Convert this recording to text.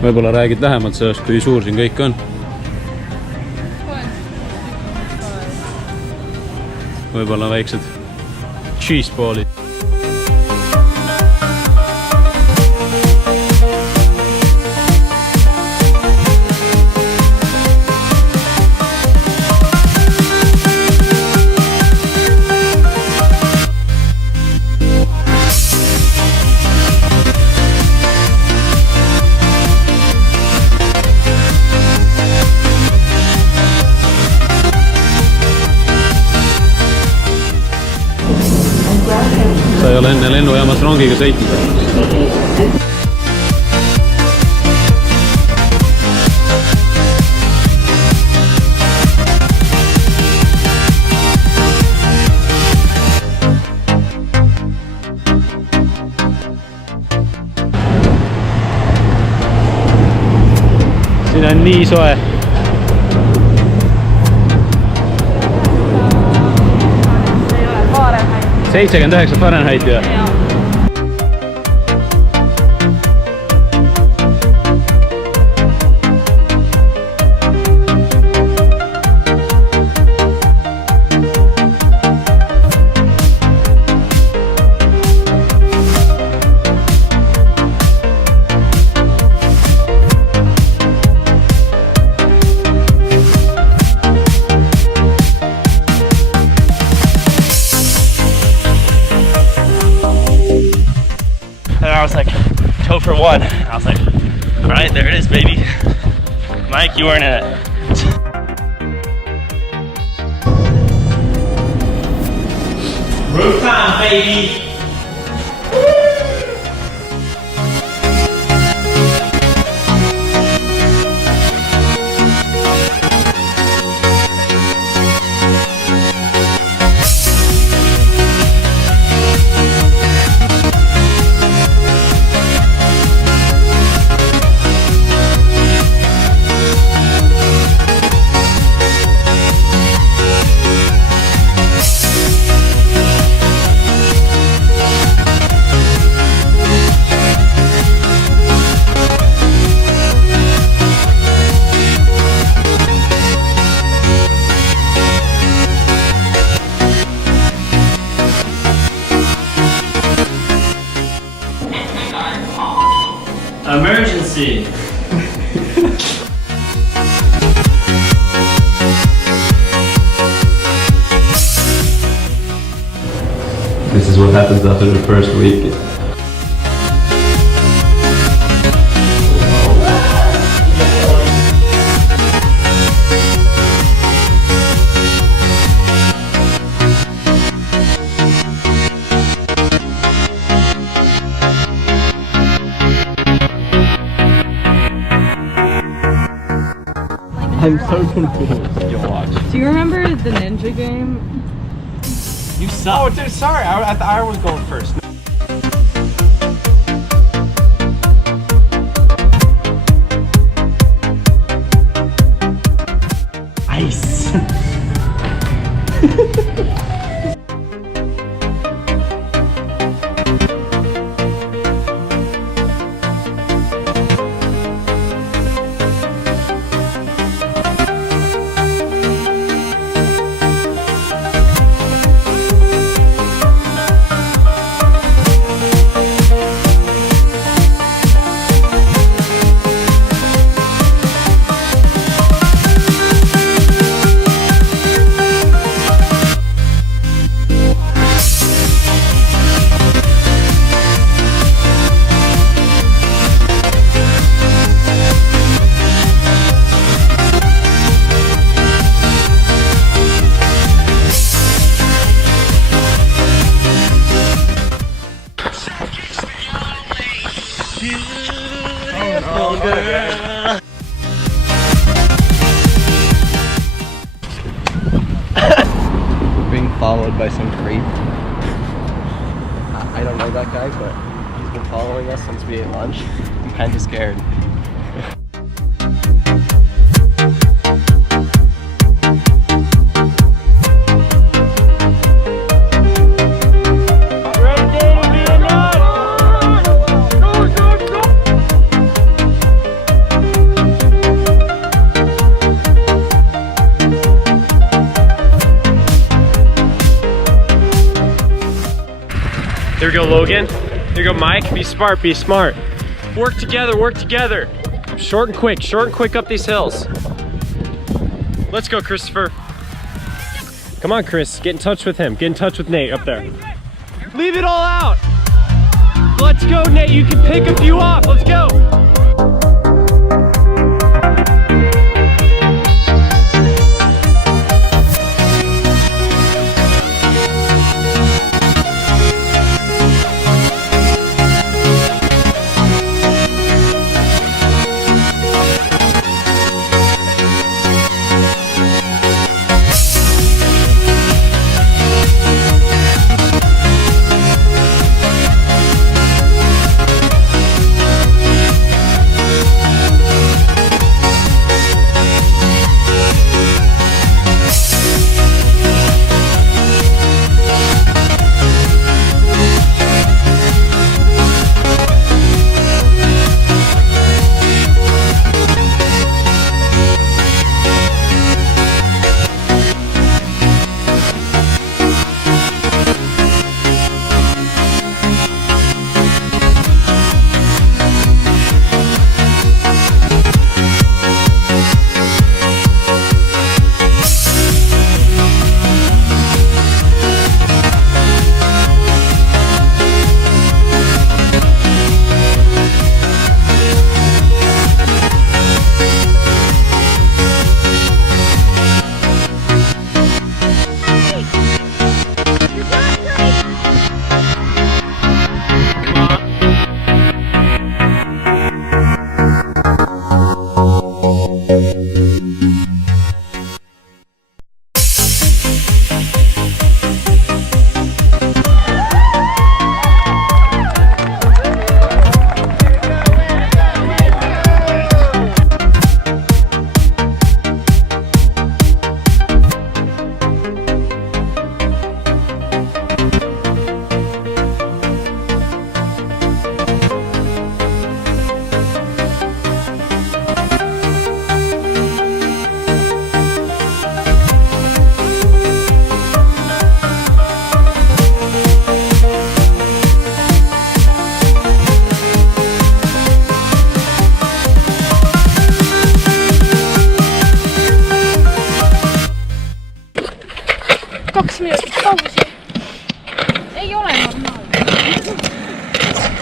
võib-olla räägid lähemalt sellest, kui suur siin kõik on? Võib-olla väiksed cheeseballid. Sa ei ole enne lennujaamas rongiga sõitnud? Siin on nii soe. 79 Fahrenheit ja. I was like, toe for one. I was like, all right, there it is, baby. Mike, you weren't in it. Roof time, baby. Emergency. This is what happens after the first week. I'm so confused. You'll watch. Do you remember the ninja game? You suck. Oh, dude, sorry. I thought I was going first. Ice. Being followed by some creep. I don't know that guy, but he's been following us since we ate lunch. I'm kind of scared. There we go, Logan. There you go, Mike. Be smart, be smart. Work together, work together. Short and quick up these hills. Let's go, Christopher. Come on, Chris, get in touch with him. Get in touch with Nate up there. Leave it all out. Let's go, Nate, you can pick a few off. Let's go. Kaks minutit pausi. Ei ole normaalne.